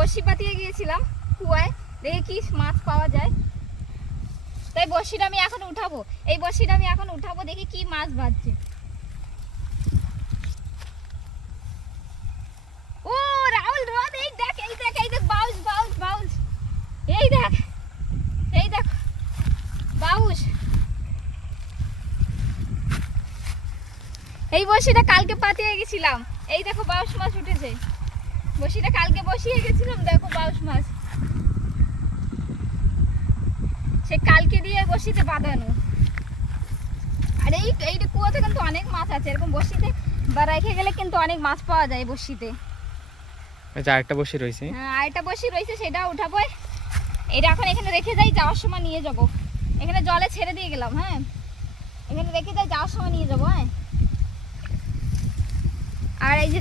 বড়শি পাতিয়ে গিয়েছিলাম কুয়ায়, দেখে কি মাছ পাওয়া যায়। তাই বড়শিটা আমি এখন উঠাবো, এই বড়শিটা আমি এখন উঠাবো, দেখি কি মাছ বাজছে। ও রাহুল রদ, এই দেখ এই দেখ এই দেখ, বাউস বাউস বাউস, এই দেখ এই দেখ বাউস। এই বড়শিটা কালকে পাতিয়ে গেছিলাম, এই দেখো বাউস মাছ উঠেছে। বড়শিটা কালকে বসিয়ে গেছিলাম, দেখো বাউস মাছ, সে কালকে দিয়ে বড়শিতে বাঁধানো। আর এইটা কুয়াতে কিন্তু অনেক মাছ আছে, এরকম বড়শিতে বা রেখে গেলে কিন্তু অনেক মাছ পাওয়া যায় বড়শিতে। আচ্ছা, আরেকটা বসে রয়েছে। হ্যাঁ, আরেকটা বড়শি রয়েছে, সেটা উঠাবো। এটা এখন এখানে রেখে যাই, যাওয়ার সময় নিয়ে যাব। এখানে জলে ছেড়ে দিয়ে গেলাম। হ্যাঁ, এখানে রেখে যাই, যাওয়ার সময় নিয়ে যাবো। হ্যাঁ, আর এই যে